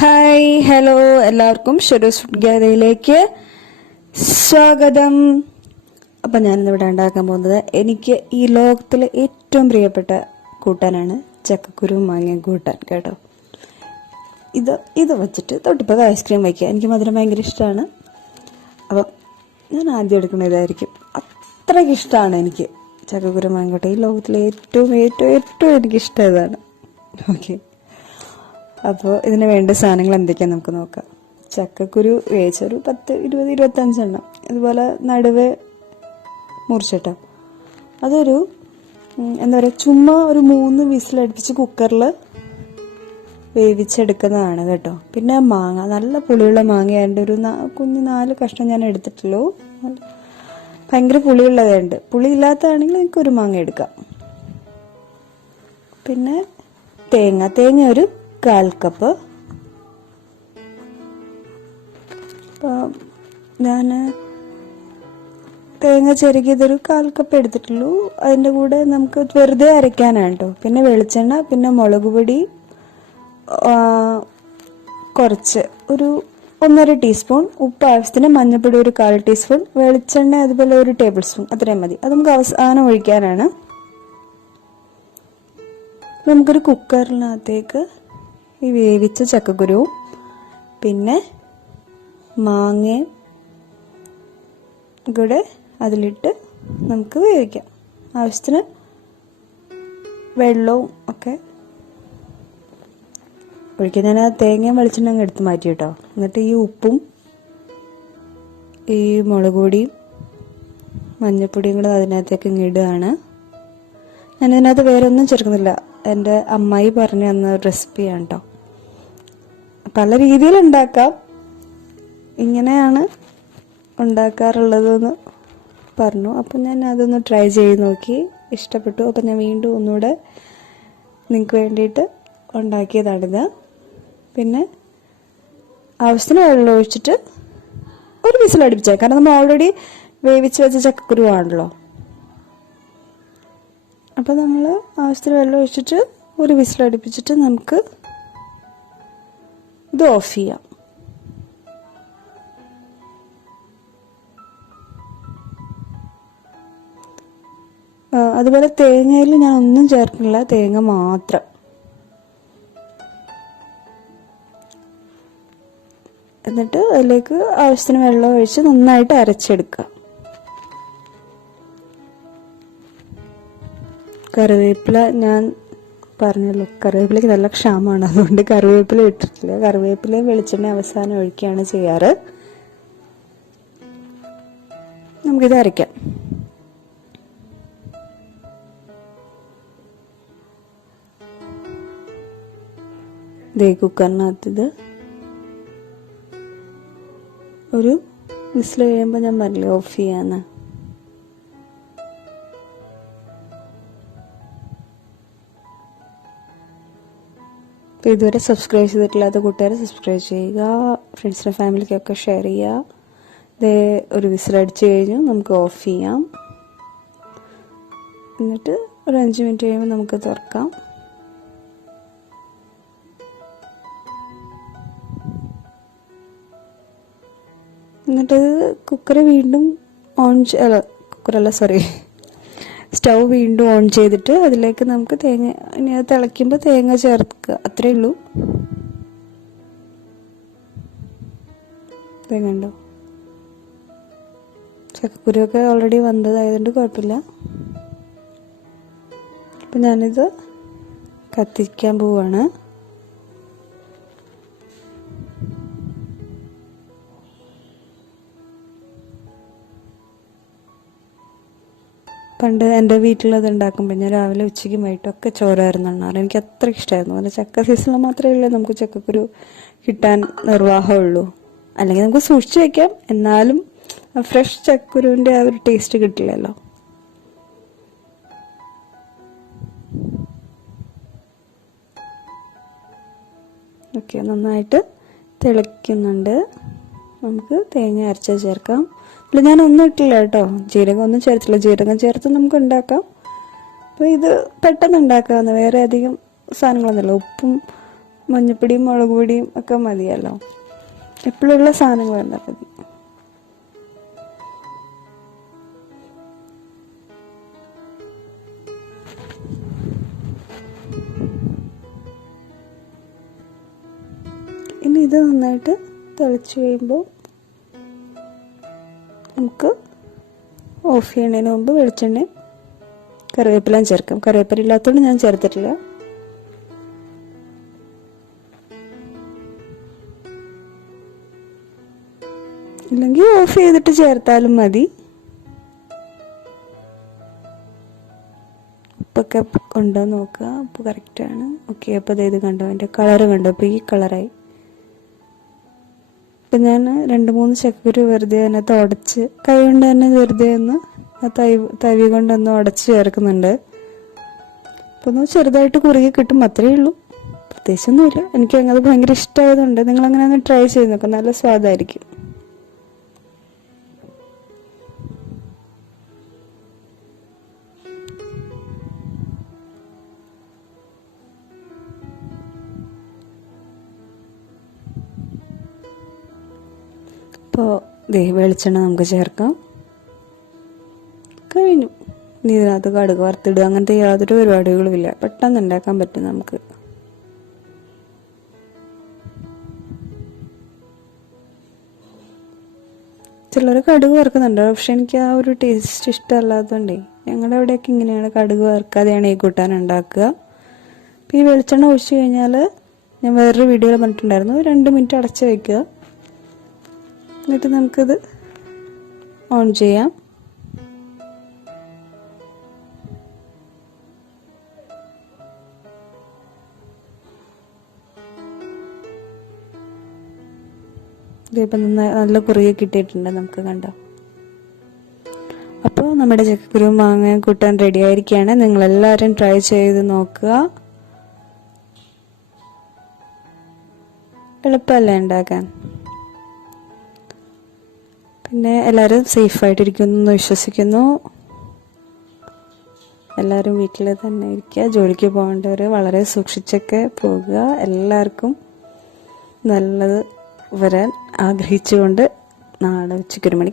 Hi hello എല്ലാവർക്കും ഷെറൂസ് food ഗാലറിയിലേക്ക് സ്വാഗതം. അപ്പം ഞാനിന്നിവിടെ ഉണ്ടാക്കാൻ പോകുന്നത് എനിക്ക് ഈ ലോകത്തിലെ ഏറ്റവും പ്രിയപ്പെട്ട കൂട്ടാനാണ് ചക്കക്കുരു മാങ്ങ കൂട്ടാൻ കേട്ടോ. ഇത് വെച്ചിട്ട് തൊട്ടിപ്പോൾ ഐസ്ക്രീം വയ്ക്കുക. എനിക്ക് മധുരം ഭയങ്കര ഇഷ്ടമാണ്. അപ്പം ഞാൻ ആദ്യം എടുക്കുന്ന ഇതായിരിക്കും. അത്രയ്ക്ക് ഇഷ്ടമാണ് എനിക്ക് ചക്കക്കുരു മാങ്ങ കൂട്ടാൻ. ഈ ലോകത്തിലെ ഏറ്റവും ഏറ്റവും ഏറ്റവും എനിക്കിഷ്ടം ഇതാണ്. ഓക്കെ, അപ്പോൾ ഇതിന് വേണ്ട സാധനങ്ങൾ എന്തൊക്കെയാണെന്ന് നമുക്ക് നോക്കാം. ചക്കക്കുരു വേവിച്ചൊരു 10, 20, 25 എണ്ണം ഇതുപോലെ നടുവ് മുറിച്ചിട്ടോ. അതൊരു എന്താ പറയുക, ചുമ്മാ ഒരു 3 വിസിലടുപ്പിച്ച് കുക്കറിൽ വേവിച്ചെടുക്കുന്നതാണ് കേട്ടോ. പിന്നെ മാങ്ങ, നല്ല പുളിയുള്ള മാങ്ങയായതുകൊണ്ട് ഒരു കുഞ്ഞ് 4 കഷ്ണം ഞാൻ എടുത്തിട്ടുള്ളൂ. ഭയങ്കര പുളിയുള്ളതുണ്ട്. പുളി ഇല്ലാത്തതാണെങ്കിൽ നിങ്ങൾക്ക് ഒരു മാങ്ങ എടുക്കാം. പിന്നെ തേങ്ങ ഒരു 1/4 കപ്പ്. ഞാൻ തേങ്ങ ചിരകിയതൊരു 1/4 കപ്പ് എടുത്തിട്ടുള്ളൂ. അതിൻ്റെ കൂടെ നമുക്ക് വെറുതെ അരയ്ക്കാനാണ് കേട്ടോ. പിന്നെ വെളിച്ചെണ്ണ, പിന്നെ മുളക് പൊടി കുറച്ച്, ഒരു 1.5 ടീസ്പൂൺ, ഉപ്പ് ആവശ്യത്തിന്, മഞ്ഞൾപ്പൊടി ഒരു 1/4 ടീസ്പൂൺ, വെളിച്ചെണ്ണ അതുപോലെ 1 ടേബിൾ സ്പൂൺ, അത്രയും മതി. അത് നമുക്ക് അവസാനം ഒഴിക്കാനാണ്. നമുക്കൊരു കുക്കറിനകത്തേക്ക് ഈ വേവിച്ച ചക്കക്കുരുവും പിന്നെ മാങ്ങയും കൂടെ അതിലിട്ട് നമുക്ക് വേവിക്കാം. ആവശ്യത്തിന് വെള്ളവും ഒക്കെ ഒഴിക്കാം. ഞാൻ ആ തേങ്ങയും വെളിച്ചെണ്ണ അങ്ങ് എടുത്ത് മാറ്റി കേട്ടോ. എന്നിട്ട് ഈ ഉപ്പും ഈ മുളക് പൊടിയും മഞ്ഞൾപ്പൊടിയും കൂടെ അതിനകത്തേക്ക് ഇങ്ങ് ഇടുകയാണ്. ഞാനിതിനകത്ത് വേറെ ഒന്നും ചേർക്കുന്നില്ല. എൻ്റെ അമ്മായി പറഞ്ഞു തന്ന റെസിപ്പിയാണ് കേട്ടോ. പല രീതിയിൽ ഉണ്ടാക്കാം, ഇങ്ങനെയാണ് ഉണ്ടാക്കാറുള്ളതെന്ന് പറഞ്ഞു. അപ്പം ഞാൻ അതൊന്ന് ട്രൈ ചെയ്ത് നോക്കി, ഇഷ്ടപ്പെട്ടു. അപ്പം ഞാൻ വീണ്ടും ഒന്നുകൂടെ നിങ്ങൾക്ക് വേണ്ടിയിട്ട് ഉണ്ടാക്കിയതാണിത്. പിന്നെ ആവശ്യത്തിന് വെള്ളം ഒഴിച്ചിട്ട് ഒരു വിസിലടുപ്പിച്ചാൽ, കാരണം നമ്മൾ ഓൾറെഡി വേവിച്ച് വെച്ച ചക്കക്കുരുവാണല്ലോ. അപ്പോൾ നമ്മൾ ആവശ്യത്തിന് വെള്ളം ഒഴിച്ചിട്ട് ഒരു വിസിലടുപ്പിച്ചിട്ട് നമുക്ക് ഇത് ഓഫ് ചെയ്യാം. അതുപോലെ തേങ്ങയിൽ ഞാൻ ഒന്നും ചേർക്കുന്നില്ല, തേങ്ങ മാത്രം. എന്നിട്ട് അതിലേക്ക് ആവശ്യത്തിന് വെള്ളം ഒഴിച്ച് നന്നായിട്ട് അരച്ചെടുക്കുക. കറിവേപ്പില ഞാൻ പറഞ്ഞല്ലോ, കറിവേപ്പിലയ്ക്ക് നല്ല ക്ഷാമമാണ്, അതുകൊണ്ട് കറിവേപ്പില ഇട്ടിട്ടില്ല. കറിവേപ്പിലയും വെളിച്ചെണ്ണ അവസാനം ഒഴിക്കുകയാണ് ചെയ്യാറ്. നമുക്കിത് അരയ്ക്കാം. ഇതേ കുക്കറിനകത്ത് ഒരു വിസിൽ കഴിയുമ്പോൾ ഞാൻ പറഞ്ഞില്ലേ ഓഫ് ചെയ്യാന്ന്. അപ്പോൾ ഇതുവരെ സബ്സ്ക്രൈബ് ചെയ്തിട്ടില്ലാത്ത കൂട്ടുകാരെ സബ്സ്ക്രൈബ് ചെയ്യുക, ഫ്രണ്ട്സിനും ഫാമിലിക്കൊക്കെ ഷെയർ ചെയ്യുക. ഇത് ഒരു വിസിലടിച്ച് കഴിഞ്ഞു നമുക്ക് ഓഫ് ചെയ്യാം. എന്നിട്ട് ഒരു 5 മിനിറ്റ് കഴിയുമ്പോൾ നമുക്ക് തുറക്കാം. എന്നിട്ട് കുക്കർ വീണ്ടും സ്റ്റൗ വീണ്ടും ഓൺ ചെയ്തിട്ട് അതിലേക്ക് നമുക്ക് തേങ്ങ, ഇനി അത് തിളയ്ക്കുമ്പോൾ തേങ്ങ ചേർക്കുക, അത്രയേ ഉള്ളൂ. തേങ്ങ ഉണ്ടോ? ചക്കക്കുരുവൊക്കെ ഓൾറെഡി വന്നതായതുകൊണ്ട് കുഴപ്പമില്ല. അപ്പം ഞാനിത് കത്തിക്കാൻ പോവാണ്. പണ്ട് എൻ്റെ വീട്ടിലത് ഉണ്ടാക്കുമ്പോൾ ഞാൻ രാവിലെ ഉച്ചയ്ക്കും വൈകിട്ടൊക്കെ ചോറായിരുന്നു ഉണ്ടാറ്. എനിക്ക് അത്ര ഇഷ്ടമായിരുന്നു. അങ്ങനെ ചക്ക സീസണിൽ മാത്രമേ ഉള്ളൂ നമുക്ക് ചക്കക്കുരു കിട്ടാൻ നിർവാഹമുള്ളൂ. അല്ലെങ്കിൽ നമുക്ക് സൂക്ഷിച്ച് വയ്ക്കാം, എന്നാലും ഫ്രഷ് ചക്കക്കുരുവിൻ്റെ ആ ഒരു ടേസ്റ്റ് കിട്ടില്ലല്ലോ. ഓക്കെ, നന്നായിട്ട് തിളയ്ക്കുന്നുണ്ട്. നമുക്ക് തേങ്ങ അരച്ച് ചേർക്കാം. അല്ല, ഞാനൊന്നും ഇട്ടില്ല കേട്ടോ, ജീരകം ഒന്നും ചേർത്തില്ല. ജീരകം ചേർത്ത് നമുക്ക് ഉണ്ടാക്കാം. അപ്പോൾ ഇത് പെട്ടെന്ന് ഉണ്ടാക്കാവുന്ന, വേറെ അധികം സാധനങ്ങളൊന്നുമില്ല. ഉപ്പും മഞ്ഞപ്പൊടിയും മുളക് പൊടിയും ഒക്കെ മതിയല്ലോ. എപ്പോഴുള്ള സാധനങ്ങൾ കണ്ടാൽ മതി. ഇനി ഇത് നന്നായിട്ട് തിളച്ച് കഴിയുമ്പോൾ നമുക്ക് ഓഫ് ചെയ്യുന്നതിന് മുമ്പ് വെളിച്ചെണ്ണ കറിവേപ്പില ചേർക്കാം. കറിവേപ്പില ഇല്ലാത്തതുകൊണ്ട് ഞാൻ ചേർത്തിട്ടില്ല. ഇല്ലെങ്കിൽ ഓഫ് ചെയ്തിട്ട് ചേർത്താലും മതി. ഉപ്പൊക്കെ ഉണ്ടോ നോക്കുക. ഉപ്പ് കറക്റ്റാണ്. ഓക്കെ, അപ്പോൾ ഇത് കണ്ടോ, അതിൻ്റെ കളറ് കണ്ടോ, അപ്പോൾ ഈ കളറായി. ഇപ്പം ഞാൻ 2-3 ചക്കക്കുരു വെറുതെ അതിനകത്ത് ഉടച്ച് കൈ കൊണ്ട് തന്നെ വെറുതെ ഒന്ന് തവി കൊണ്ടൊന്ന് ഉടച്ച് ചേർക്കുന്നുണ്ട്. അപ്പോൾ ഒന്ന് ചെറുതായിട്ട് കുറുകി കിട്ടും, അത്രയേ ഉള്ളൂ. പ്രത്യേകിച്ചൊന്നുമില്ല. എനിക്ക് അത് ഭയങ്കര ഇഷ്ടമായതുകൊണ്ട് നിങ്ങളങ്ങനെ ഒന്ന് ട്രൈ ചെയ്ത് നോക്കാം, നല്ല സ്വാദായിരിക്കും. അപ്പോൾ വെളിച്ചെണ്ണ നമുക്ക് ചേർക്കാം. കഴിഞ്ഞു. ഇനി ഇതിനകത്ത് കടുക് വറുത്തിടുക, അങ്ങനത്തെ യാതൊരു പരിപാടികളുമില്ല. പെട്ടെന്ന് ഉണ്ടാക്കാൻ പറ്റും നമുക്ക്. ചിലർ കടുക് വറുക്കുന്നുണ്ട്, പക്ഷെ എനിക്ക് ആ ഒരു ടേസ്റ്റ് ഇഷ്ടമല്ലാത്തതുകൊണ്ടേ ഞങ്ങളുടെ അവിടെയൊക്കെ ഇങ്ങനെയാണ്, കടുക് വറുക്കാതെയാണ് ഈ കൂട്ടാൻ ഉണ്ടാക്കുക. അപ്പോൾ ഈ വെളിച്ചെണ്ണ ഒഴിച്ച് കഴിഞ്ഞാൽ ഞാൻ വേറൊരു വീഡിയോയിൽ പറഞ്ഞിട്ടുണ്ടായിരുന്നു, 2 മിനിറ്റ് അടച്ച് വയ്ക്കുക. എന്നിട്ട് നമുക്കിത് ഓൺ ചെയ്യാം. ഇതിപ്പോൾ നല്ല കുറുകെ കിട്ടിയിട്ടുണ്ട്, നമുക്ക് കണ്ടോ. അപ്പോൾ നമ്മുടെ ചക്കക്കുരു മാങ്ങ കൂട്ടാൻ റെഡി ആയിരിക്കുകയാണ്. നിങ്ങളെല്ലാവരും ട്രൈ ചെയ്ത് നോക്കുക. എളുപ്പമല്ലേ ഉണ്ടാക്കാൻ. പിന്നെ എല്ലാവരും സേഫായിട്ടിരിക്കുമെന്ന് വിശ്വസിക്കുന്നു. എല്ലാവരും വീട്ടിൽ തന്നെ ഇരിക്കുക. ജോലിക്ക് പോകേണ്ടവർ വളരെ സൂക്ഷിച്ചൊക്കെ പോകുക. എല്ലാവർക്കും നല്ലത് വരാൻ ആഗ്രഹിച്ചുകൊണ്ട് നാളെ ഉച്ചയ്ക്ക് 1 മണിക്ക്